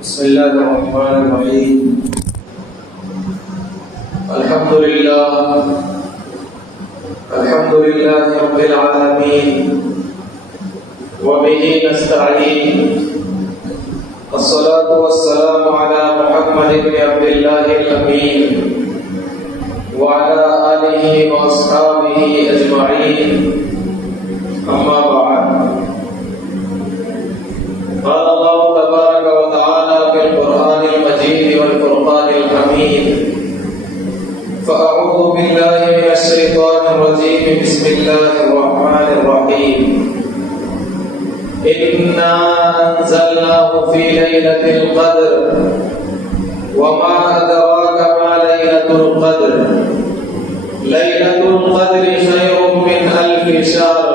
بسم الله الرحمن الرحيم. الحمد لله رب العالمين وبه نستعين. الصلاة والسلام على محمد بن عبد الله الأمين وعلى آله وأصحابه أجمعين. أما بعد، قال الله تبارك وتعالى في القرآن المجيد والفرقان الحميد: فأعوذ بالله من الشيطان الرجيم. بسم الله الرحمن الرحيم. إنا أنزلناه في ليلة القدر وما أدراك ما ليلة القدر. ليلة القدر خير من 1000 شهر.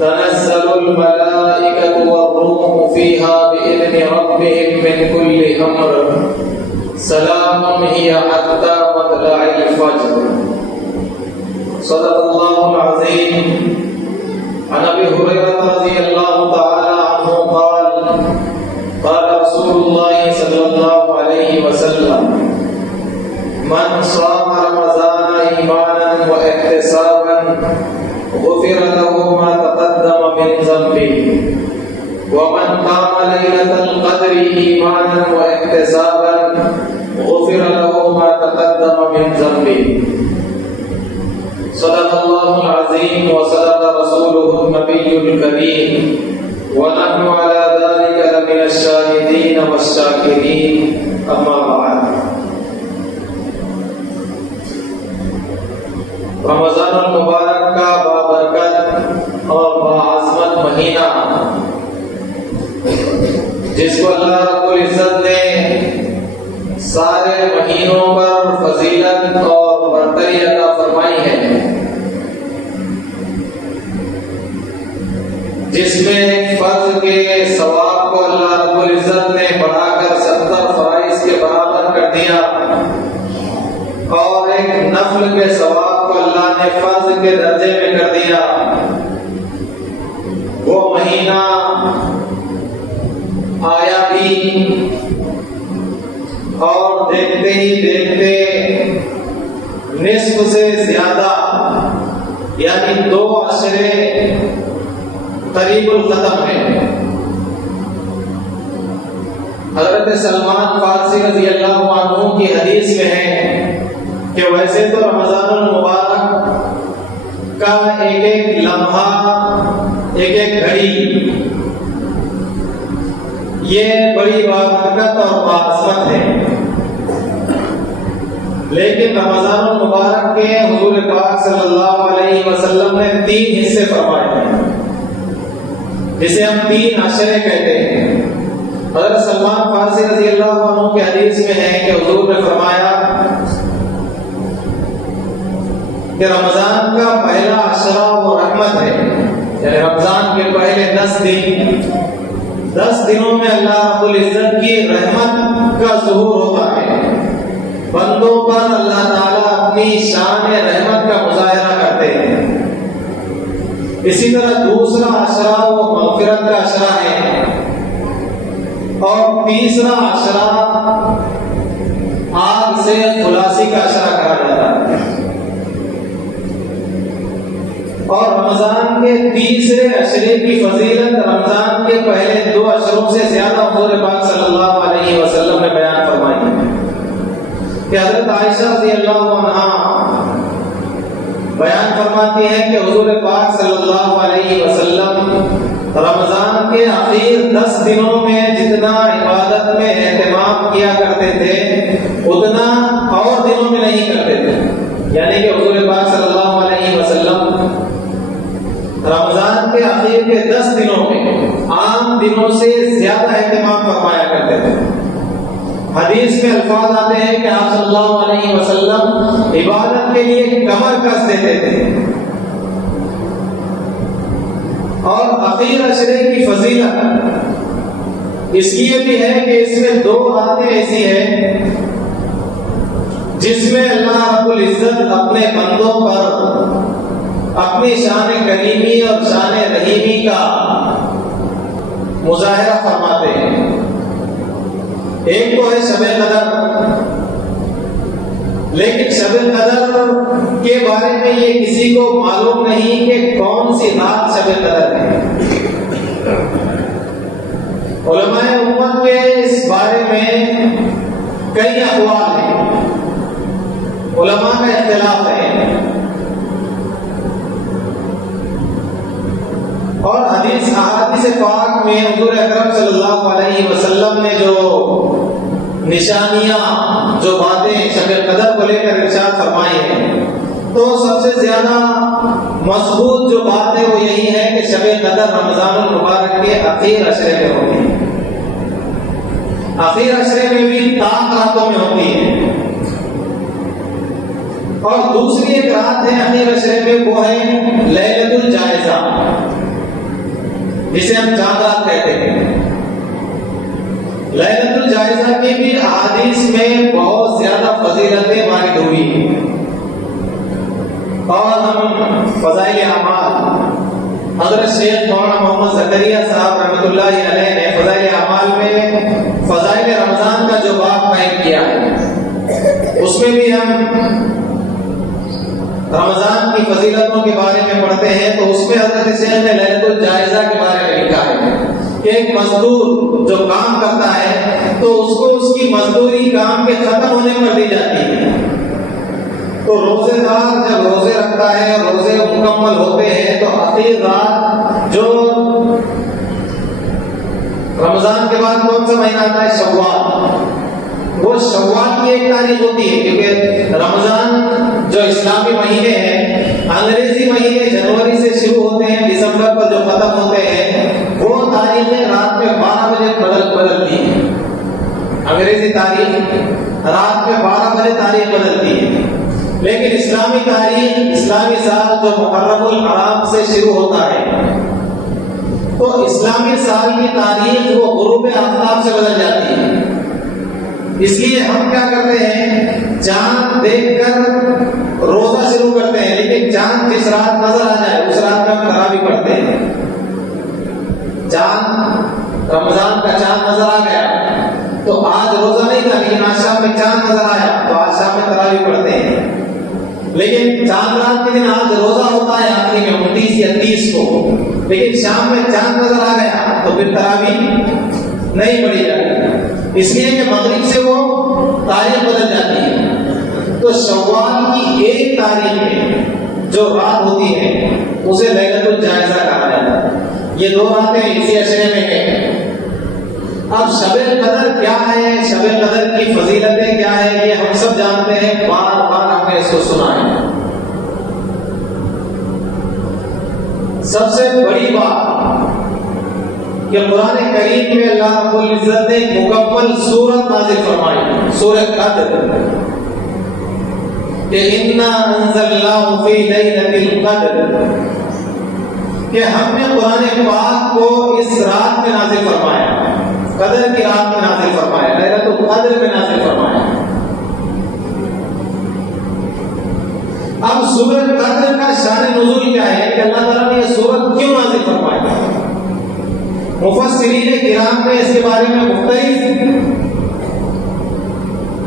تنزل الملائكة والروح فيها بإذن ربهم من كل أمر. سلام هي حتى مطلع الفجر. صدق الله العظيم. عن أبي هريرة رضي الله تعالى عنه قال: قال رسول الله صلى الله عليه وسلم: من صام رمضان إيمانا واحتسابا غفر له ما تقدم من ذنبه، ومن قام ليلة القدر إيمانا واحتسابا غفر له ما تقدم من ذنبه. صدق الله العظيم وصدق رسوله النبي الكريم، ونحن على ذلك لمن الشاهدين والشاكرين. أما بعد، رمضان المبارک کا بابرکت اور باعظمت مہینہ، جس کو اللہ رب العزت نے سارے مہینوں پر فضیلت اور برتری عطا فرمائی ہے، جس میں فرض کے ثواب کو اللہ رب العزت نے بڑھا کر 70 فرائض کے برابر کر دیا، اور ایک نفل کے ثواب کو اللہ نے فرض کے درجے میں کر دیا. وہ مہینہ آیا بھی اور دیکھتے ہی دیکھتے نصف سے زیادہ یعنی 2 عشرے قریب الختم ہے. حضرت سلمان فارسی رضی اللہ عنہ کی حدیث میں ہے کہ ویسے تو رمضان المبارک کا ایک ایک لمحہ، ایک ایک گھڑی یہ بڑی بابرکت اور باعظمت ہے، لیکن رمضان المبارک کے حضور پاک صلی اللہ علیہ وسلم نے 3 حصے فرمائے ہیں، جسے ہم 3 عشرے کہتے ہیں. حضرت سلمان فارسی رضی اللہ عنہ کی حدیث میں ہے کہ حضور نے فرمایا کہ رمضان کا پہلا عشرہ وہ رحمت ہے، یعنی رمضان کے پہلے 10 دنوں میں اللہ رب العزت کی رحمت کا ظہور ہوتا ہے. بندوں پر اللہ تعالیٰ اپنی شان رحمت کا مظاہرہ کرتے ہیں. اسی طرح دوسرا عشرہ وہ مغفرت کا عشرہ ہے، اور تیسرا عشرہ آگ سے خلاصی کا عشرہ کہا جاتا ہے. اور رمضان کے تیسرے عشرے کی فضیلت رمضان کے پہلے 2 عشروں سے زیادہ حضور پاک صلی اللہ علیہ وسلم نے بیان فرمائی ہے کہ حضرت عائشہ رضی اللہ عنہا بیان فرماتی ہیں کہ حضور پاک صلی اللہ علیہ وسلم رمضان کے آخر 10 دنوں میں جتنا عبادت میں اہتمام کیا کرتے تھے اتنا اور دنوں میں نہیں کرتے تھے. یعنی کہ حضور پاک صلی اللہ علیہ وسلم رمضان کے آخر کے 10 دنوں میں عام دنوں سے زیادہ اہتمام فرمایا کرتے تھے. حدیث میں الفاظ آتے ہیں کہ آپ صلی اللہ علیہ وسلم عبادت کے لیے کمر کس دیتے تھے. اور آخر عشرے کی فضیلت اس لیے بھی ہے کہ اس میں 2 راتیں ایسی ہیں جس میں اللہ رب العزت اپنے بندوں پر اپنی شان کریمی اور شان رحیمی کا مظاہرہ فرماتے ہیں. ایک تو ہے شب قدر، لیکن شب قدر کے بارے میں یہ کسی کو معلوم نہیں کہ کون سی رات شب قدر ہے۔ علماء امت کے اس بارے میں کئی اقوال ہیں، علماء کا اختلاف ہے، اور احادیث پاک میں حضور اکرم صلی اللہ علیہ وسلم نے جو نشانیاں، جو باتیں شب قدر کو لے کر ارشاد فرمائی ہیں، تو سب سے زیادہ مضبوط جو بات ہے وہ یہی ہے کہ شب قدر رمضان المبارک کے اخیر عشرے میں ہوتی ہے، اخیر عشرے میں بھی تاک راتوں میں ہوتی ہے، اور دوسری ایک رات ہے اخیر عشرے میں، وہ ہے لیلۃ الجائزہ، جسے ہم چاند رات کہتے ہیں۔ لیلۃ الجائزہ کی بھی احادیث میں بہت زیادہ فضیلتیں وارد ہوئی ہیں، اور ہم فضائل اعمال، حضرت شیخ مولانا محمد زکریا صاحب رحمۃ اللہ علیہ نے فضائل اعمال میں فضائل رمضان کا جو باب قائم کیا ہے، اس میں بھی ہم رمضان کی فضیلتوں کے بارے میں پڑھتے ہیں، تو اس میں حضرت شیخ نے لیلۃ الجائزہ کے بارے میں لکھا ہے کہ ایک مزدور جو کام کرتا ہے تو اس کو اس کی مزدوری کام کے ختم ہونے پر دی جاتی ہے، تو روزے دار جب روزے رکھتا ہے، روزے مکمل ہوتے ہیں، تو آخر رات جو رمضان کے بعد کون سا مہینہ آتا ہے؟ شوال، وہ شوال کی ایک تاریخ ہوتی ہے، کیونکہ رمضان جو اسلامی مہینے ہیں، انگریزی مہینے جنوری سے شروع ہوتے ہیں، دسمبر پر جو ختم ہوتے ہیں، وہ تاریخیں رات میں 12 بجے بدلتی ہیں، انگریزی تاریخ رات میں 12 بجے تاریخ بدلتی ہے، لیکن اسلامی تاریخ، اسلامی سال جو محرم الحرام سے شروع ہوتا ہے، تو اسلامی سال کی تاریخ وہ غروب آفتاب سے بدل جاتی ہے۔ اس لیے ہم کیا کرتے ہیں، چاند دیکھ کر روزہ شروع کرتے ہیں، لیکن چاند جس رات نظر آ جائے اس رات میں ہم تراویح پڑھتے ہیں۔ چاند، رمضان کا چاند نظر آ گیا تو آج روزہ نہیں تھا، لیکن آج شام میں چاند نظر آیا تو آج شام میں تراویح پڑھتے ہیں۔ لیکن چاند رات کے دن آج روزہ ہوتا ہے آخری میں 29 یا 30 کو، لیکن شام میں چاند نظر آ گیا تو پھر تراویح نہیں پڑھی جاتی، اس لیے کہ مغرب سے وہ تاریخ بدل جاتی ہے۔ تو شوال کی ایک تاریخ میں جو رات ہوتی ہے اسے لیلۃ الجائزہ کہا جاتا ہے۔ یہ دو راتیں اسی عشرے میں ہیں۔ اب شب قدر کیا ہے، شب قدر کی فضیلتیں کیا ہے، یہ ہم سب جانتے ہیں، بار بار ہم نے اس کو سنا ہے۔ سب سے بڑی بات کہ قرآن کریم میں اللہ رب العزت نے مکمل سورت نازل فرمائی، سورۃ قدر، کہ انا انزلناہ فی لیلۃ القدر، کہ ہم نے قرآن پاک کو اس رات میں نازل فرمایا، قدر کی رات میں نازل فرمایا، لیلۃ القدر میں نازل فرمایا۔ اب سورۃ قدر کا شان نزول کیا ہے کہ اللہ تعالیٰ نے یہ سورت کیوں نازل فرمائی؟ مفسرین کرام نے اس کے بارے میں مختلف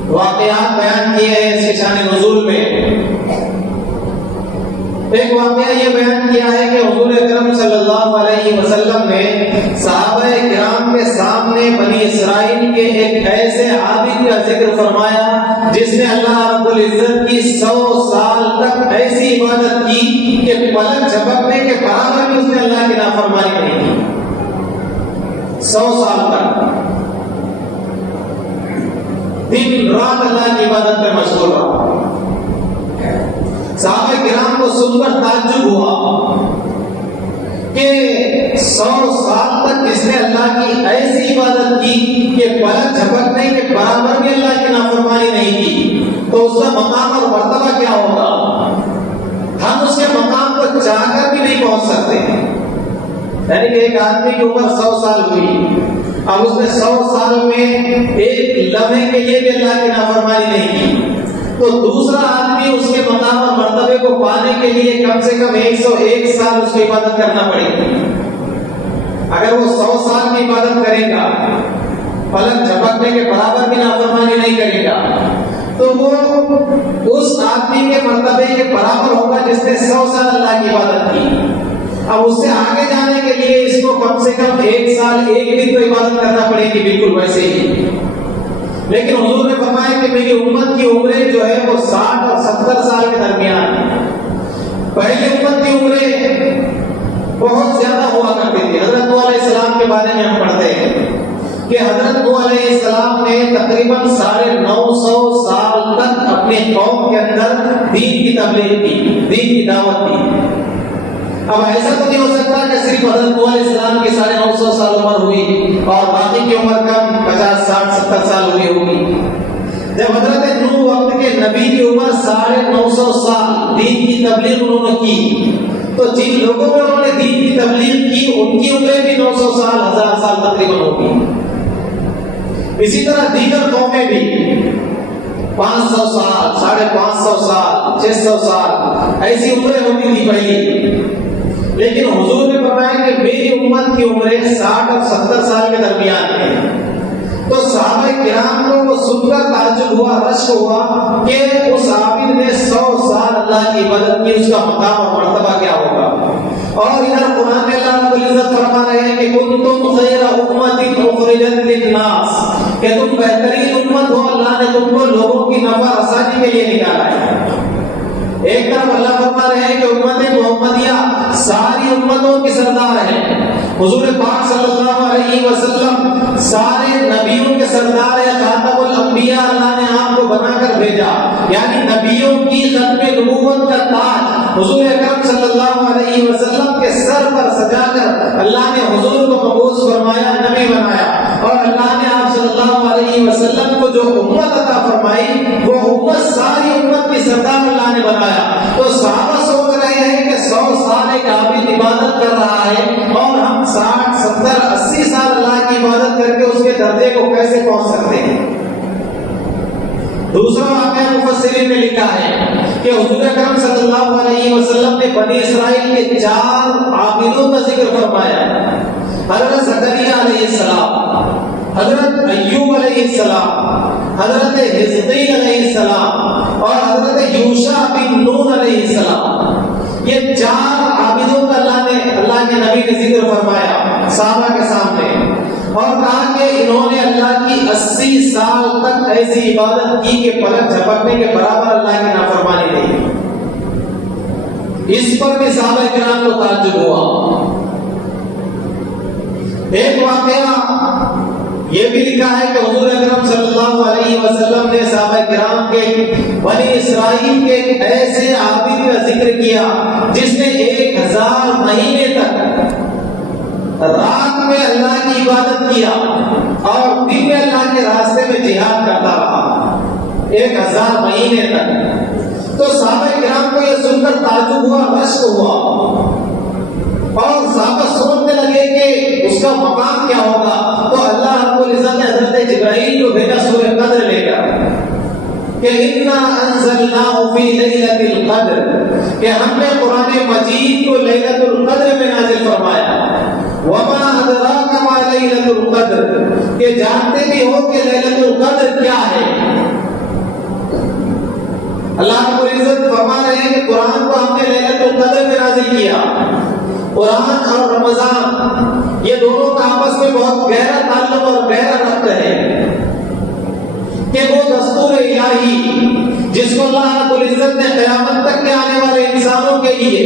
واقعات بیان کیے ہیں اس کے شان نزول میں۔ ایک واقعہ یہ بیان کیا ہے کہ حضور اکرم صلی اللہ علیہ وسلم نے صحابہ کرام کے سامنے بنی اسرائیل کے ایک ایسے عابد کا ذکر فرمایا جس نے اللہ رب العزت کی 100 سال تک ایسی عبادت کی کہ پلک جھپکنے کے برابر بھی اس نے اللہ کی نافرمانی نہیں کی، 100 سال تک دن رات اللہ کی عبادت میں مشغول رہا۔ صحابہ کرام کو سن کر تعجب ہوا کہ 100 سال تک جس نے اللہ کی ایسی عبادت کی کہ پلک جھپکنے کے برابر بھی اللہ کی نافرمانی نہیں کی، تو اس کا مقام اور مرتبہ کیا ہوگا؟ ہم اس کے مقام کو چاہ کر بھی نہیں پہنچ سکتے۔ یعنی کہ ایک آدمی کی عمر 100 سال ہوئی، اب اس نے 100 سال میں ایک لمحے کے لیے بھی اللہ کی نافرمانی نہیں کی، تو دوسرا آدمی اس کے مقام اور مرتبے کو پانے کے لیے کم سے کم 101 سال اس کی عبادت کرنا پڑے گی۔ اگر وہ 100 سال کی عبادت کرے گا، پلک جھپکنے کے برابر نہیں کرے گا تو وہ اس آدمی کے مرتبے کے برابر ہوگا جس نے 100 سال اللہ کی عبادت کی۔ اب اس سے آگے جانے کے لیے اس کو کم سے کم 1 سال 1 دن تو عبادت کرنا پڑے گی، بالکل ویسے ہی۔ لیکن حضور نے فرمایا کہ میری امت کی عمریں جو ہے وہ 60 اور 70 سال کے درمیان ہیں۔ پہلے امت کی عمریں بہت زیادہ ہوا کرتی تھی۔ حضرت نوح علیہ السلام کے بارے میں ہم پڑھتے ہیں کہ حضرت نوح علیہ السلام نے تقریباً 950 سال تک اپنے قوم کے اندر دین کی تبلیغ کی، دین کی دعوت دی۔ اب ایسا تو نہیں ہو سکتا کہ صرف حضرت نوح علیہ السلام کی 950 سال عمر ہوئی اور باقی کی عمر کم 50 60 70 سال ہوئی ہوگی۔ جب حضرت نوح وقت کے نبی کی عمر 950 سال دین کی تبلیغ انہوں نے کی، تو جن لوگوں میں انہوں نے دین کی تبلیغ کی ان کی عمریں بھی 900 سال 1000 سال تقریباً ہوگی۔ اسی طرح دیگر قومیں بھی 500 سال 550 سال 600 سال ایسی عمریں ہوتی تھی پہلی۔ لیکن حضور نے فرمایا کہ میری امت کی عمریں 60 اور 70 سال کے درمیان ہیں۔ تو صحابہ کرام کو وہ سن کر تعجب ہوا، رشک ہوا کہ اس عابد نے 100 سال اللہ کی عبادت کی، اس کا مقام اور مرتبہ کیا ہوگا۔ اور ادھر قرآن میں اللہ رب العزت فرما رہے ہیں کہ کنتم خیر امت اخرجت للناس، کہ تم بہترین امت ہو، اللہ نے تم کو لوگوں کی نفع رسانی کے لیے نکالا ہے۔ ایک طرف اللہ فرما رہے ہیں کہ امت محمدیہ ساری امتوں کی سردار ہے۔ حضور پاک صلی اللہ علیہ وسلم سارے نبیوں کے سردار ہے، خاتم الانبیاء، اللہ نے آپ کو بنا کر بھیجا، یعنی نبیوں کی ختم نبوت کا تاج حضور اکرم صلی اللہ علیہ وسلم کے سر پر سجا کر اللہ نے حضور کو مبعوث فرمایا، نبی بنایا، اور اللہ نے آپ صلی اللہ علیہ وسلم کو جو امت عطا فرمائی وہ امت ساری امت کی سردار اللہ نے بنایا۔ تو صحابہ سوچ رہے ہیں کہ 100 سال ایک عابد عبادت کر رہا ہے اور ہم 60 70 80 سال اللہ کی عبادت کر کے اس کے درجے کو کیسے پہنچ سکتے ہیں۔ دوسرا واقعہ مفسرین نے لکھا ہے کہ حضور اکرم صلی اللہ علیہ وسلم نے بنی اسرائیل کے 4 عابدوں کا ذکر فرمایا، حضرت زکریا علیہ السلام، حضرت ایوب علیہ السلام، حضرت حزقیل علیہ السلام اور حضرت یوشع بن نون علیہ السلام۔ یہ 4 عابدوں کا اللہ کے نبی نے ذکر فرمایا صحابہ کے سامنے، اور کہا کہ انہوں نے اللہ کی 80 سال تک ایسی عبادت کی کہ پلک جھپکنے کے برابر اللہ کی نافرمانی نہیں۔ اس پر بھی صحابہ کرام کو تعجب ہوا۔ ایک واقعہ یہ بھی لکھا ہے کہ حضور اکرم صلی اللہ علیہ وسلم نے صحابہ کرام کے بنی اسرائیل کے ایسے عابد کا ذکر کیا جس نے 1000 مہینے تک رات میں اللہ کی عبادت کیا اور دن میں اللہ کے راستے میں جہاد کرتا رہا 1000 مہینے تک۔ تو صحابہ کرام کو یہ سن کر تعجب ہوا، رشک ہوا، اور صحابہ سوچنے لگے کہ اس کا مقام کیا ہوگا۔ تو اللہ رب العزت نے حضرت جبرائیل کو بھیجا سورہ قدر لے کر کہ انا انزلناہ فی لیلۃ القدر، کہ ہم نے قرآن مجید کو لیلۃ القدر میں نازل فرمایا۔ وما ادراک ما لیلۃ القدر، کہ جانتے بھی ہو کہ لیلۃ القدر کیا ہے۔ اللہ رب العزت فرما رہے ہیں کہ قرآن کو ہم نے لیلۃ القدر میں نازل کیا۔ قرآن اور رمضان یہ دونوں کا آپس میں بہت گہرا تعلق اور گہرا ربط ہے کہ وہ دستور الہی جس کو اللہ رب العزت نے قیامت تک کے آنے والے انسانوں کے لیے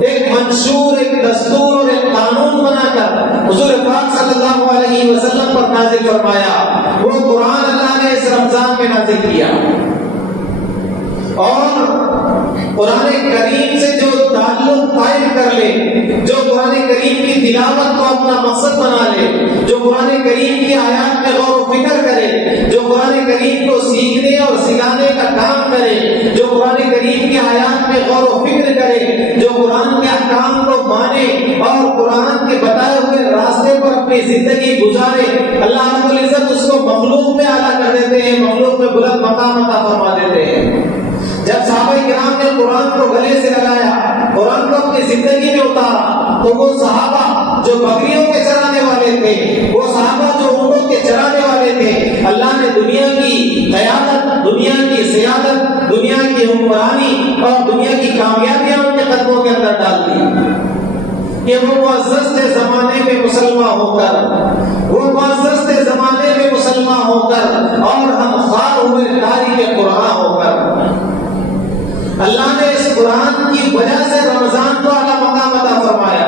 ایک منشور، ایک دستور اور ایک قانون بنا کر حضور پاک صلی اللہ علیہ وسلم پر نازل فرمایا، وہ قرآن اللہ نے اس رمضان میں نازل کیا۔ اور قرآن کریم سے جو تعلق قائم کر لے، جو قرآن کریم کی تلاوت کو اپنا مقصد بنا لے، جو قرآن کریم کی آیات میں غور و فکر کرے، جو قرآن کریم کو سیکھنے اور سکھانے کا کام کرے، جو قرآن کریم کی آیات میں غور و فکر کرے، جو قرآن کے احکام کو مانے اور قرآن کے بتائے ہوئے راستے پر اپنی زندگی گزارے، اللہ رب العزت اس کو مخلوق میں اعلیٰ کر دیتے ہیں، مخلوق میں بلند مقام عطا فرما دیتے ہیں۔ جب صحابہ کرام نے قرآن کو گلے سے لگایا، قرآن کو اپنی زندگی میں اتارا، تو وہ صحابہ جو بکریوں کے چرانے والے تھے، وہ صحابہ جو اونٹوں کے چرانے والے تھے، اللہ نے دنیا کی قیادت، دنیا کی سیادت، دنیا کی حکمرانی اور دنیا کی کامیابیاں ان کے قدموں کے اندر ڈال دی کہ وہ معزز تھے زمانے میں مسلمان ہو کر، وہ معزز تھے زمانے میں مسلمان ہو کر، اور ہم خوار ہوئے تاریخ قرآن ہو کر۔ اللہ نے اس قرآن کی وجہ سے رمضان کو اعلیٰ مقام عطا فرمایا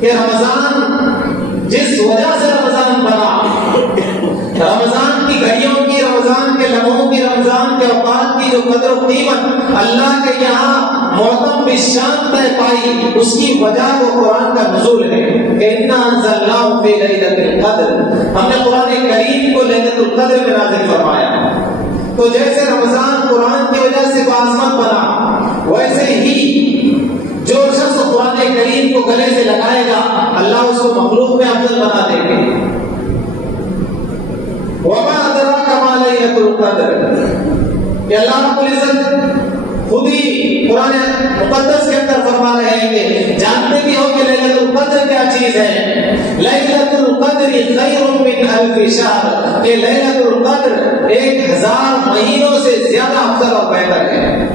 کہ رمضان جس وجہ سے رمضان بنا، رمضان کی گھڑیوں کی، رمضان کے لمحوں کی، رمضان کے اوقات کی جو قدر و قیمت اللہ کے یہاں معتم بالشان طے پائی، اس کی وجہ وہ قرآن کا نزول ہے کہ اِنَّا أَنزَلْنَاهُ فِي لَيْلَةِ الْقَدْرِ، ہم نے قرآن کریم کو لیلۃ القدر میں نازل فرمایا۔ تو جیسے رمضان قرآن کی وجہ سے باعظمت بنا، ویسے ہی جو شخص قرآن کریم کو گلے سے لگائے گا، اللہ اس کو مخلوق میں افضل بنا دے گا۔ وَمَا أَدْرَاكَ مَا لَيْلَةُ الْقَدْرِ، کہ اللہ رب العزت خود ہی قرآن مقدس کے اندر فرما رہے ہیں کہ جانتے بھی ہو کہ لیلۃ القدر کیا چیز ہے۔ لیلۃ القدر خیر من الف شہر، کہ لیلۃ القدر 1000 مہینوں سے زیادہ افضل اور بہتر ہے۔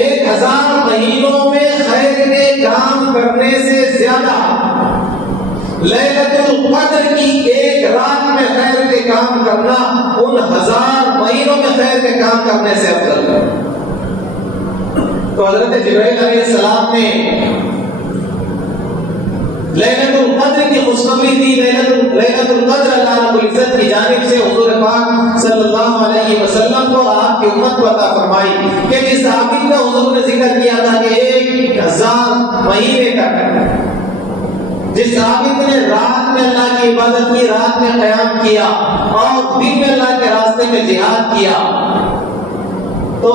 1000 مہینوں میں خیر کے کام کرنے سے زیادہ لیلۃ القدر کی ایک رات میں خیر کے کام کرنا ان 1000 مہینوں میں خیر کے کام کرنے سے افضل ہے۔ تو حضرت جبرائیل علیہ السلام نے لیلۃ القدر کی خوشخبری دی۔ لیلۃ القدر اللہ رب العزت کی جانب سے حضور پاک صلی اللہ علیہ وسلم کو آپ کی امت کو عطا فرمائی کہ جس عابد کا حضور نے ذکر کیا تھا کہ 1000 مہینے تک جس عابد نے رات میں اللہ کی عبادت کی، رات میں قیام کیا اور دن میں اللہ کے راستے میں جہاد کیا، تو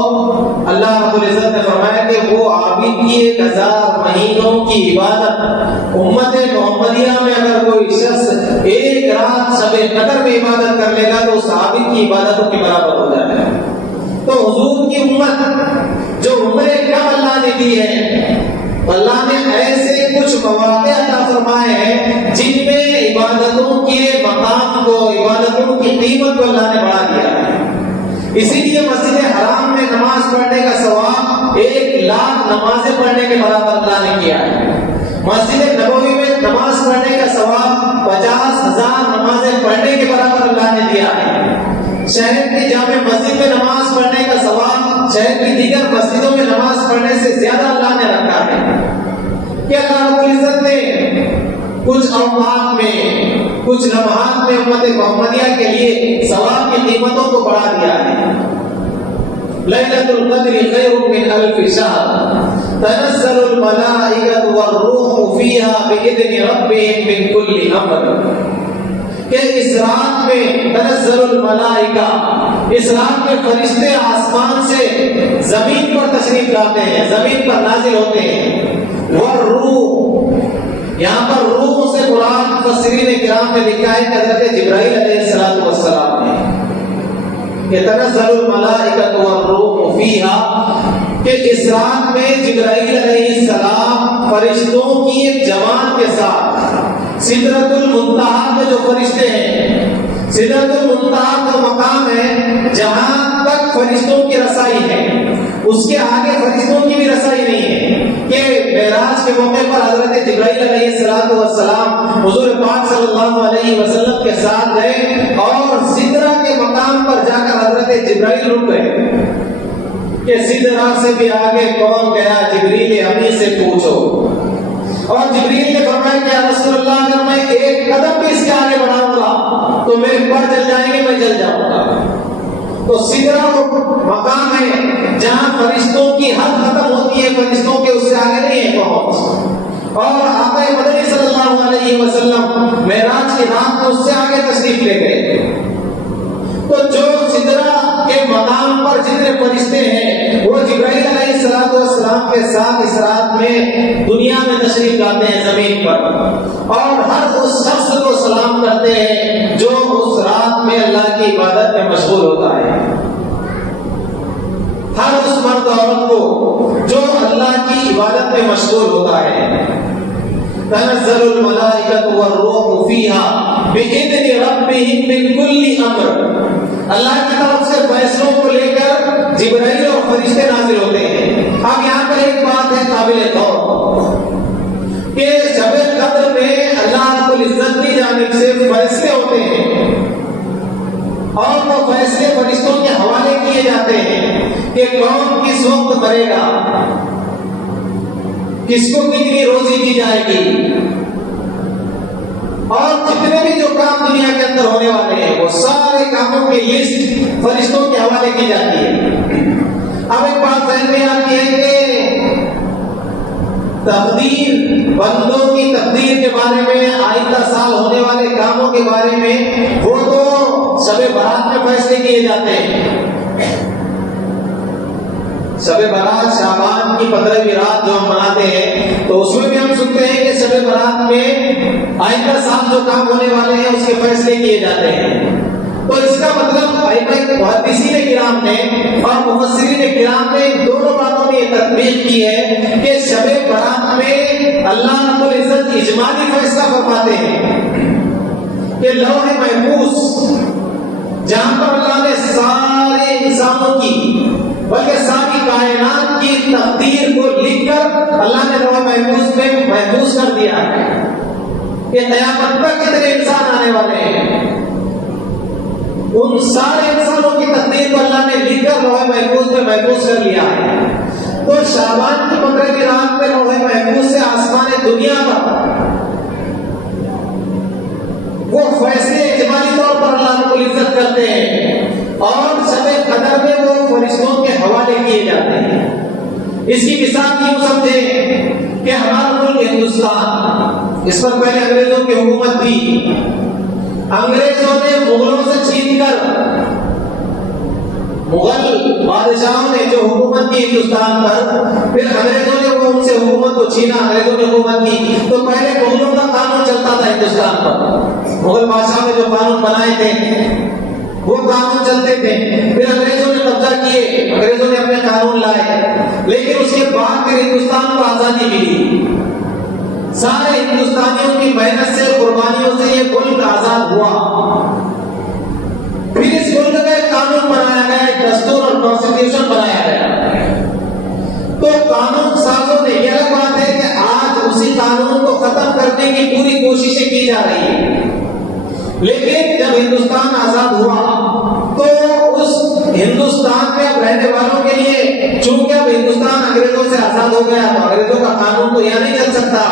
اللہ رب العزت نے فرمایا کہ وہ عابد کی 1000 مہینوں کی عبادت امت محمدیہ میں اگر کوئی شخص ایک رات شب قدر میں عبادت کر لے گا تو اس عابد کی عبادتوں کے برابر ہو جائے گا۔ تو حضور کی امت جو عمرے کم اللہ نے دی ہے، اللہ نے ایسے کچھ مواقع عطا فرمائے ہیں جن میں عبادتوں کے مقام کو، عبادتوں کی قیمت کو اللہ نے بڑھا دیا ہے۔ اسی لیے مسجد حرام میں نماز پڑھنے کا ثواب 1,00,000 نمازیں پڑھنے کے برابر اللہ نے کیا ہے۔ مسجد نبوی میں نماز پڑھنے کا ثواب 50,000 نمازیں پڑھنے کے برابر اللہ نے دیا ہے۔ شہر کی جامع مسجد میں نماز پڑھنے کا ثواب شہر کی دیگر مسجدوں میں نماز پڑھنے سے زیادہ اللہ نے رکھا ہے کہ اللہ رب العزت نے کچھ اوقات میں، کچھ لمحات میں امت محمدیہ کے لیے ثواب کی قیمتوں کو بڑھا دیا ہے۔ لیلۃ القدر خیر من الف شہر تنزل الملائکۃ والروح فیہا بإذن ربہم من کل امر، کہ اس رات میں تنزل الملائکہ، اس رات میں فرشتے آسمان سے زمین پر تشریف لاتے ہیں، زمین پر نازل ہوتے ہیں۔ والروح، یہاں پر روح سے قرآن مفسرین کرام نے لکھا ہے کہ حضرت جبرائیل علیہ السلام نے کہ تنزل الملائکۃ والروح فیہا، کہ اس رات میں جبرائیل علیہ السلام فرشتوں کی ایک جماعت کے ساتھ سدرۃ المنتہا میں جو فرشتے ہیں، سدرۃ المنتہا کا مقام ہے جہاں تک فرشتوں کی رسائی ہے، اس کے آگے فرشتوں کی بھی رسائی نہیں ہے، کہ معراج کے موقع پر حضرت جبرائیل علیہ السلام حضور پاک صلی اللہ علیہ وسلم کے ساتھ گئے اور سدرہ کے مقام پر جا کر حضرت جبرائیل رک گئے کہ سدرہ سے بھی آگے کون گیا؟ جبریل امین سے پوچھو۔ اور جبریل نے فرمایا کہ یا رسول اللہ اگر میں ایک قدم بھی اس کے آگے بڑھاؤں گا تو میرے پر جل جائیں گے، میں جل جاؤں گا۔ تو سدرہ وہ مقام ہے جہاں فرشتوں کی حد ختم ہوتی ہے، فرشتوں کے اس سے آگے نہیں ہے پہنچ۔ اور آقا مدنی صلی اللہ علیہ وسلم معراج کی رات میں اس سے آگے تشریف لے گئے۔ تو جو سدرہ کے مقام پر جتنے فرشتے ہیں وہ جبرائیل علیہ السلام کے ساتھ اس رات میں دنیا میں تشریف لاتے ہیں زمین پر، اور ہر اس شخص کو سلام کرتے ہیں جو اس رات میں اللہ کی عبادت میں مشغول ہوتا ہے۔ ہر اس مرد عورت کو جو اللہ کی عبادت میں مشغول ہوتا ہے. تنزل الملائکۃ والروح فیہا بإذن ربہم من کل امر. اللہ کی طرف سے فیصلوں کو لے کر جبرائیل اور فرشتے نازل ہوتے ہیں. اب یہاں پر ایک بات ہے قابل غور کہ شب قدر میں اللہ رب العزت کی جانب سے فیصلے ہوتے ہیں اور وہ فیصلے فرشتوں کے حوالے کیے جاتے ہیں کہ کون کس وقت مرے گا, کس کو کتنی روزی دی جائے گی, اور جتنے بھی جو کام دنیا کے اندر ہونے والے ہیں وہ سارے کاموں کی لسٹ فرشتوں کے حوالے کی جاتی ہے. اب ایک بات ذہن میں آتی ہے کہ تقدیر, بندوں کی تقدیر کے بارے میں, آئندہ سال ہونے والے کاموں کے بارے میں وہ تو شب برات میں فیصلے کیے جاتے ہیں. شب برات شعبان کی 15ویں رات جو ہم مناتے ہیں تو اس میں بھی ہم سنتے ہیں کہ شب برات میں آئندہ سال جو کام ہونے والے ہیں اس کے فیصلے کیے جاتے ہیں. تو اس کا مطلب محدثین کرام نے اور مفسرین کرام نے دونوں باتوں میں یہ تطبیق کی ہے کہ شب برات میں اللہ رب العزت اجمالی فیصلہ فرماتے ہیں کہ لوح محفوظ جہاں پر اللہ نے سارے انسانوں کی بلکہ ساری کائنات کی تقدیر کو لکھ کر اللہ نے لوح محفوظ میں محفوظ کر دیا ہے کہ قیامت تک کتنے انسان آنے والے ہیں, ان سارے انسانوں کی تقدیر کو اللہ نے لکھ کر لوح محفوظ میں محفوظ کر لیا ہے. تو شعبان کی 15ویں رات میں لوح محفوظ سے آسمان دنیا پر وہ فیصلے اجمالی طور پر اللہ رب العزت کرتے ہیں اور شب قدر میں وہ فرشتوں کے حوالے کیے جاتے ہیں. اس کی مثال یوں سمجھیں کہ ہمارا ملک ہندوستان, اس پر پہلے انگریزوں کی حکومت تھی. انگریزوں نے مغلوں سے چھین کر, مغل بادشاہوں نے جو حکومت کی ہندوستان پر, پھر انگریزوں نے وہ ان سے حکومت کو چھینا, انگریزوں نے حکومت کی. تو پہلے مغلوں کا قانون چلتا تھا ہندوستان پر, مغل بادشاہوں نے جو قانون بنائے تھے وہ قانون چلتے تھے. پھر انگریزوں نے قبضہ کیے, انگریزوں نے اپنے قانون لائے, لیکن اس کے بعد پھر ہندوستان کو آزادی ملی. سارے ہندوستانیوں کی محنت سے, قربانیوں سے یہ ملک آزاد ہوا. پھر اس ملک کا ایک قانون بنایا گیا, ایک دستور اور کانسٹیٹیوشن بنایا گیا. تو قانون سازوں نے, یہ الگ بات ہے کہ آج اسی قانون کو ختم کرنے کی پوری کوششیں کی جا رہی ہیں, لیکن جب ہندوستان آزاد ہوا تو اس ہندوستان میں اب رہنے والوں کے لیے, چونکہ اب ہندوستان انگریزوں سے آزاد ہو گیا تو انگریزوں کا قانون تو یہاں نہیں چل سکتا.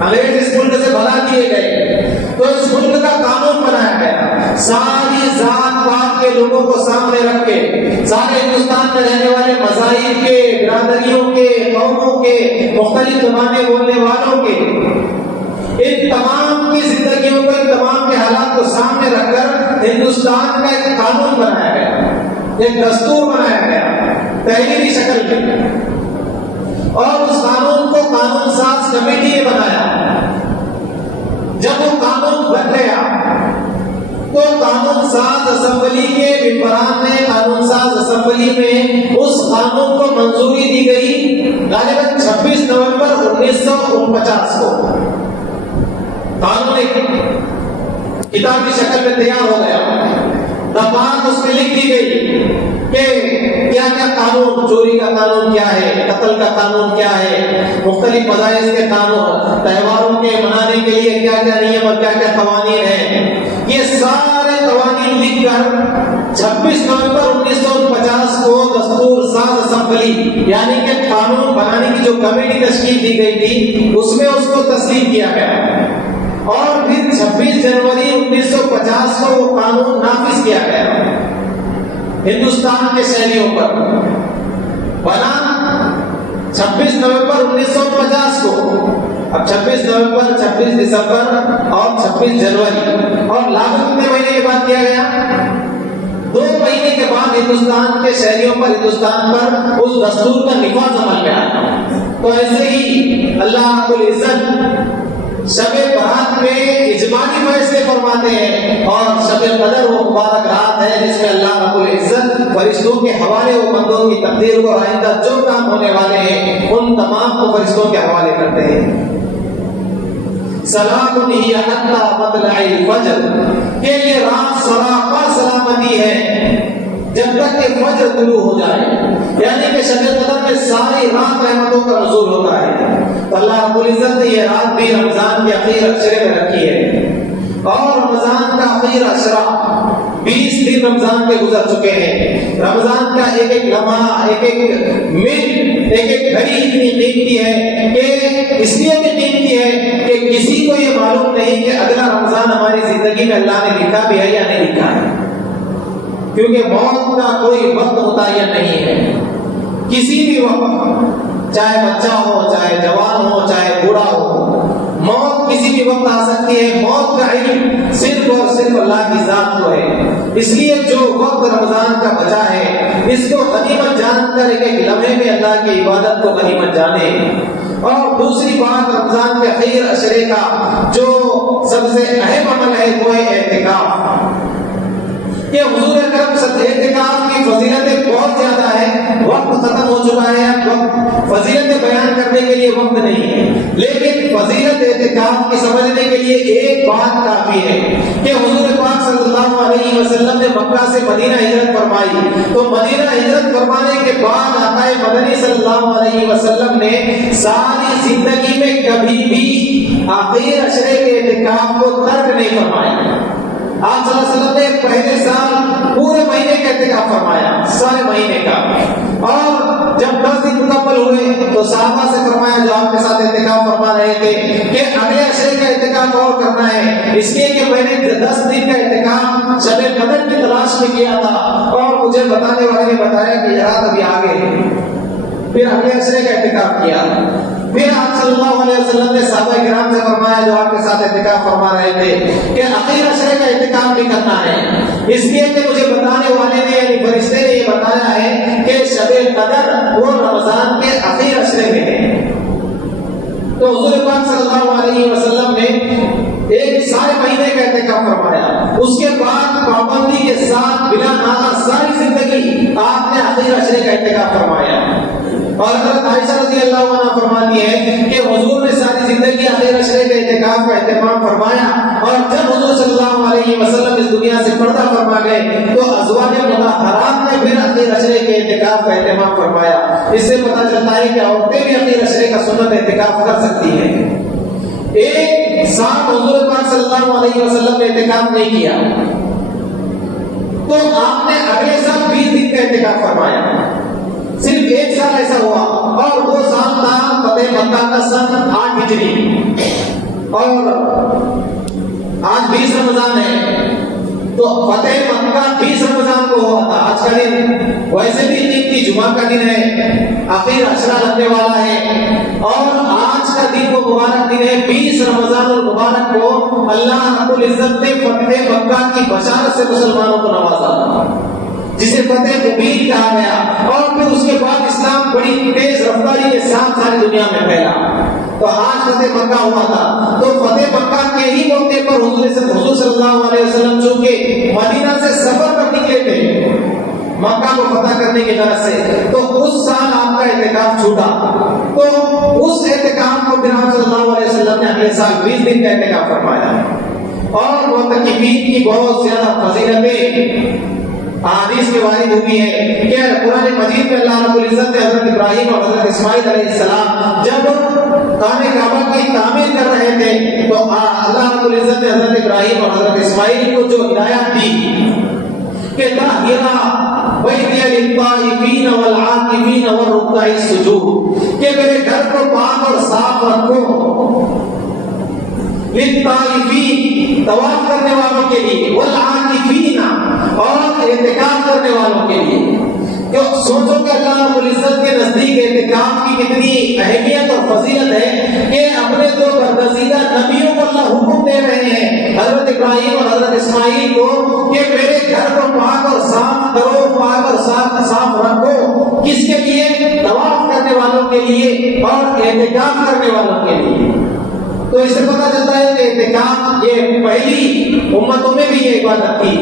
انگریز اس ملک سے بھلا کیے گئے تو اس ملک کا قانون بنایا گیا. ساری ذات پات کے لوگوں کو سامنے رکھ کے, سارے ہندوستان میں رہنے والے مذاہب کے, برادریوں کے, قوموں کے, مختلف زبانیں بولنے والوں کے, ان تمام کی زندگیوں کو, ان تمام کے حالات کو سامنے رکھ کر ہندوستان کا ایک قانون بنایا گیا, ایک دستور بنایا گیا تحریری شکل میں. اور اس قانون کو قانون ساز کمیٹی نے بنایا. جب وہ قانون بن گیا تو قانون ساز اسمبلی کے ممبران نے, قانون ساز اسمبلی میں اس قانون کو منظوری دی گئی غالباً 26 نومبر 1949 کو. قانون ایک کتاب کی شکل میں تیار ہو گیا. بات اس میں لکھ دی گئی کہ کیا کیا قانون, چوری کا قانون کیا ہے, قتل کا قانون کیا ہے, مختلف مذاہب کے قانون, تہواروں کے منانے کے لیے کیا کیا نیم اور کیا کیا قوانین ہیں. یہ سارے قوانین لکھ کر 26 نومبر 1949 کو دستور ساز اسمبلی یعنی کہ قانون بنانے کی جو کمیٹی تشکیل دی گئی تھی اس میں اس کو تسلیم کیا گیا. اور پھر 26 جنوری 1950 کو وہ قانون نافذ کیا گیا ہندوستان کے شہریوں پر. بنا 26 نومبر 1950 کو. اب 26 نومبر, 26 دسمبر اور 26 جنوری, اور لاگو کتنے مہینے کے بعد کیا گیا؟ 2 مہینے کے بعد ہندوستان کے شہریوں پر, ہندوستان پر اس دستور کا نفاذ عمل میں آیا. تو ایسے ہی اللہ رب العزت شب برات میں اجمالی فیصلے فرماتے ہیں, اور شب قدر وہ مبارک رات ہے جس میں اللہ رب العزت فرشتوں کے حوالے وہ بندوں کی تقدیر کو آئندہ جو کام ہونے والے ہیں ان تمام کو فرشتوں کے حوالے کرتے ہیں۔ سلام ہی حتی مطلع الفجر، کہ یہ رات سراپا سلامتی ہے جب تک کہ فجر طلوع ہو جائے، یعنی کہ شب قدر میں ساری رات رحمتوں کا نزول ہوتا ہے۔ تو اللہ رب العزت نے یہ رات بھی رمضان کے اخیر عشرے میں رکھی ہے، اور رمضان کا اخیر عشرہ 20 دن رمضان کے گزر چکے ہیں۔ رمضان کا ایک ایک لمحہ، ایک ایک منٹ، ایک ایک گھڑی اتنی قیمتی ہے کہ اس لیے بھی قیمتی ہے کہ کسی کو یہ معلوم نہیں کہ اگلا رمضان ہماری زندگی میں اللہ نے لکھا بھی ہے یا نہیں لکھا ہے، کیونکہ موت کا کوئی وقت متعین نہیں ہے۔ کسی بھی وقت، چاہے بچہ ہو، چاہے جوان ہو، چاہے بوڑھا ہو، موت کسی بھی وقت آ سکتی ہے۔ موت کا علم صرف اور صرف اللہ کی ذات کو ہے، اس لیے جو وقت رمضان کا بچا ہے اس کو غنیمت جان کر ایک ایک لمحے میں اللہ کی عبادت کو غنیمت جانے۔ اور دوسری بات، رمضان کے اخیر عشرے کا جو سب سے اہم عمل ہے وہ ہے اعتکاف۔ کہ حضور اکرم صلی اللہ علیہ وسلم اعتکاف کی فضیلتیں بہت زیادہ ہے، وقت ختم ہو چکا ہے، وقت فضیلتیں بیان کرنے کے لیے وقت نہیں ہے، لیکن فضیلت اعتکاف کی سمجھنے کے لیے ایک بات کافی ہے کہ حضور پاک صلی اللہ علیہ وسلم نے مکہ سے مدینہ ہجرت فرمائی، تو مدینہ ہجرت فرمانے کے بعد آقا مدنی صلی اللہ علیہ وسلم نے ساری زندگی میں کبھی بھی آخر عشرے کے اعتکاف کو ترک نہیں فرمایا۔ آپ صلی اللہ علیہ وسلم نے پہلے سال پورے مہینے کا اعتکاف فرمایا، سارے مہینے کا، اور جب 10 دن مکمل ہوئے تو صحابہ سے فرمایا جو آپ کے ساتھ اعتکاف فرما رہے تھے کہ اگلے عشرے کا اعتکاف اور کرنا ہے، اس لیے کہ میں نے 10 دن کا اعتکاف شب قدر کی تلاش میں کیا تھا، اور مجھے بتانے والے نے بتایا کہ یہ رات ابھی آگے ہے۔ پھر اگلے عشرے کا اعتکاف کیا، پھر آپ صلی اللہ علیہ وسلم نے صحابہ کرام سے فرمایا جو آپ کے ساتھ اعتکاف فرما رہے تھے کہ اخیر عشرے کا اعتکاف بھی کرنا ہے، اس لیے کہ مجھے بتانے والے نے یعنی فرشتے نے یہ بتایا ہے کہ شب قدر وہ رمضان کے اخیر عشرے میں ہے۔ تو حضور پاک صلی اللہ علیہ وسلم نے ایک سارے مہینے کا اعتکاف فرمایا، اس کے بعد پابندی کے ساتھ بلا ناغہ ساری زندگی آپ نے اخیر عشرے کا اعتکاف فرمایا۔ اور حضرت عائشہ رضی اللہ عنہا فرماتی ہے کہ حضور نے ساری زندگی اخیر عشرے کے اعتکاف کا اہتمام فرمایا، اور جب حضور صلی اللہ علیہ وسلم اس دنیا سے پردہ فرما گئے تو ازواج مطہرات نے پھر اخیر عشرے کے اعتکاف کا اہتمام فرمایا۔ اس سے پتہ چلتا ہے کہ عورتیں بھی اخیر عشرے کا سنت اعتکاف کر سکتی ہیں۔ ایک سال حضور پاک صلی اللہ علیہ وسلم نے اعتکاف نہیں کیا تو آپ نے اگلے سال 20 دن کا اعتکاف فرمایا، صرف ایک سال ایسا ہوا، اور وہ سال تھا فتح مکہ کا سن 8 ہجری، اور آج 20 رمضان ہے، تو فتح مکہ 20 رمضان کو ہوا تھا۔ آج کا دن ویسے بھی قیمتی جمعہ کا دن ہے، آخر عشرہ لگنے والا ہے، اور آج کا دن وہ مبارک دن ہے 20 رمضان المبارک کو اللہ رب العزت نے فتح مکہ کی بشارت سے مسلمانوں کو نوازا، جسے فتح مبین کہا گیا، اور پھر اس کے بعد اسلام بڑی تیز رفتاری کے ساتھ ساری دنیا میں پھیلا۔ تو آج فتح مکہ ہوا تھا، تو فتح مکہ کے ہی موقع پر حضور صلی اللہ علیہ وسلم چونکہ مدینہ سے سفر پر نکلے تھے مکہ کو فتح کرنے کی غرض سے، تو اس سال آپ کا اعتکاف چھوٹا، تو اس اعتکاف کو پھر آپ صلی اللہ علیہ وسلم نے اگلے سال 20 دن کا اعتکاف فرمایا۔ اور معتکفین کی بہت زیادہ فضیلتیں حدیث میں وارد ہوئی ہے کہ قرآن مجید میں اللہ رب العزت نے حضرت ابراہیم اور حضرت اسماعیل علیہ السلام جب خانہ کعبہ کی تعمیر کر رہے تھے تو اللہ رب العزت نے حضرت ابراہیم اور حضرت اسماعیل کو جو ہدایت دی کہ طاہرا بیتی للطائفین والعاکفین والرکع السجود، کہ میرے گھر کو پاک اور صاف رکھو، للطائفین طواف کرنے والوں کے لیے، والعاکفین اور اعتکاف کرنے والوں کے لیے۔ کہ سوچو کہ اللہ رب العزت کے نزدیک اعتکاف کی کتنی اہمیت اور فضیلت ہے کہ اپنے دو برگزیدہ نبیوں کو اللہ حکم دے رہے ہیں، حضرت ابراہیم اور حضرت اسماعیل کو، کہ میرے گھر کو پاک اور صاف کرو، پاک اور صاف رکھو۔ کس کے لیے؟ طواف کرنے والوں کے لیے اور اعتکاف کرنے والوں کے لیے۔ تو اس سے پتہ چلتا ہے کہ اعتکاف یہ پہلی امتوں میں بھی یہ عبادت تھی،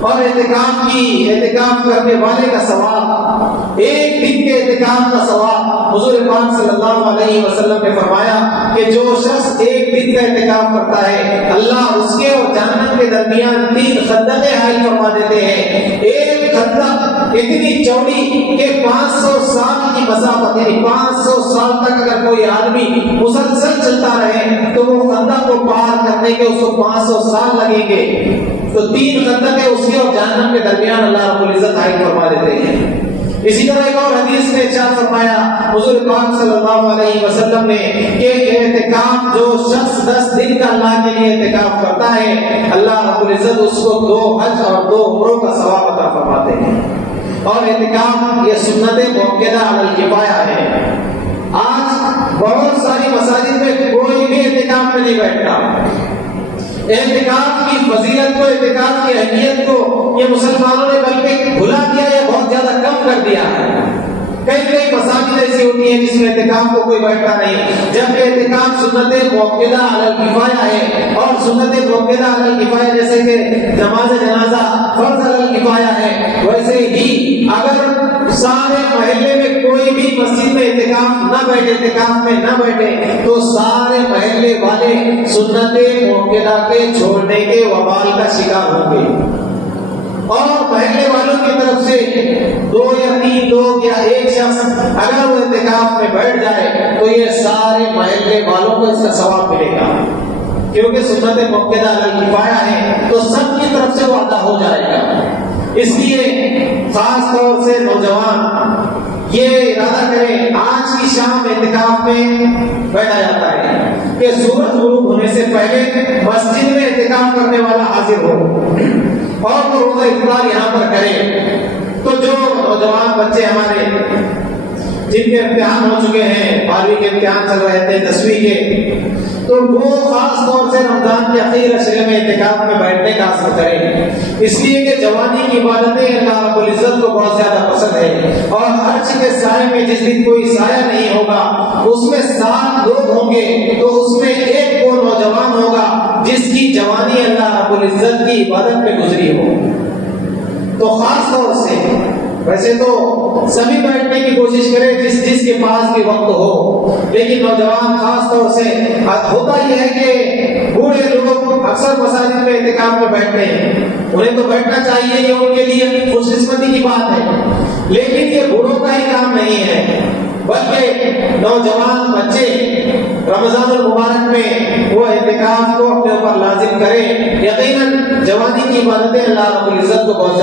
اور اعتکاف کرنے والے کا ثواب، ایک دن کے اعتکاف کا ثواب حضور پاک صلی اللہ علیہ وسلم نے فرمایا کہ جو شخص ایک دن کا اعتکاف کرتا ہے اللہ اس کے اور جہنم کے درمیان 3 خندقیں حائل فرما دیتے ہیں۔ ایک خندق اتنی چوڑی کہ 500 سال کی مسافت، یعنی 500 سال تک اگر کوئی آدمی مسلسل چلتا رہے تو وہ خندق کو پار کرنے کے اس کو 500 سال لگیں گے۔ تو 3 خندقیں اس کے اور جہنم کے درمیان اللہ رب العزت حائل فرما دیتے ہیں۔ اسی طرح ایک اور حدیث میں ارشاد فرمایا حضور پاک صلی اللہ علیہ وسلم نے کہ اعتکاف جو شخص 10 دن کا اللہ کے لیے اعتکاف کرتا ہے اللہ رب العزت اس کو 2 حج اور 2 عمروں کا ثواب عطا فرماتے ہیں۔ اور اعتکاف یہ سنت موقدہ علی الکفایہ ہے۔ آج بہت ساری مساجد میں کوئی بھی اعتکاف میں نہیں بیٹھتا۔ اعتکاف کی فضیلت کو، اعتکاف کی اہمیت کو یہ مسلمانوں نے بلکہ بھلا دیا یا بہت زیادہ کم کر دیا ہے۔ کئی مساجد ایسی ہوتی ہیں جس میں اعتکاف کو کوئی بیٹھتا نہیں، جبکہ اعتکاف سنت موقدہ علی الکفایہ ہے، اور سنت موقدہ علی الکفایہ جیسے کہ نماز جنازہ فرض علی الکفایہ ہے، ویسے ہی اگر سارے محلے میں کوئی بھی مسجد میں اعتکاف میں نہ بیٹھے تو سارے محلے والے سنت موقدہ کے چھوڑنے کے وبال کا شکار ہوں گے، اور محلے والوں کی طرف سے 2 یا 3 لوگ یا ایک شخص اگر وہ اعتکاف میں بیٹھ جائے تو یہ سارے محلے والوں کو اس کا ثواب ملے گا، کیونکہ سنت موقدہ علی الکفایہ ہے تو سب کی طرف سے وہ ادا ہو جائے گا۔ اس لیے خاص طور سے نوجوان یہ ارادہ کریں، آج کی شام اعتکاف میں بیٹھا جاتا ہے کہ سورج غروب ہونے سے پہلے مسجد میں اعتکاف کرنے والا حاضر ہو اور وہ روزہ افطار یہاں پر کرے۔ تو جو نوجوان بچے ہمارے جن کے امتحان ہو چکے ہیں، 12ویں کے امتحان چل رہے تھے، 10ویں کے، تو وہ خاص طور سے رمضان کے اخیر عشرے میں اعتکاف میں بیٹھنے کا عزم کریں، اس لیے کہ جوانی کی عبادتیں اللہ رب العزت کو بہت زیادہ پسند ہے، اور عرش کے سائے میں جس دن کوئی سایہ نہیں ہوگا اس میں 7 لوگ ہوں گے، تو اس میں ایک وہ نوجوان ہوگا جس کی جوانی اللہ رب العزت کی عبادت میں گزری ہو۔ تو خاص طور سے ویسے تو سبھی بیٹھنے کی کوشش کرے جس کے پاس بھی وقت ہو، لیکن نوجوان خاص طور سے ہوتا یہ ہے کہ بوڑھے لوگ اکثر مساجد میں اعتکاف میں بیٹھتے ہیں، انہیں تو بیٹھنا چاہیے، یہ ان کے لیے خوش قسمتی کی بات ہے، لیکن یہ بوڑھوں کا ہی کام نہیں ہے، بلکہ نوجوان بچے رمضان المبارک میں وہ اعتکاف کو اپنے اوپر لازم کریں۔ یقیناً جوانی کی عبادتیں اللہ رب العزت کو بہت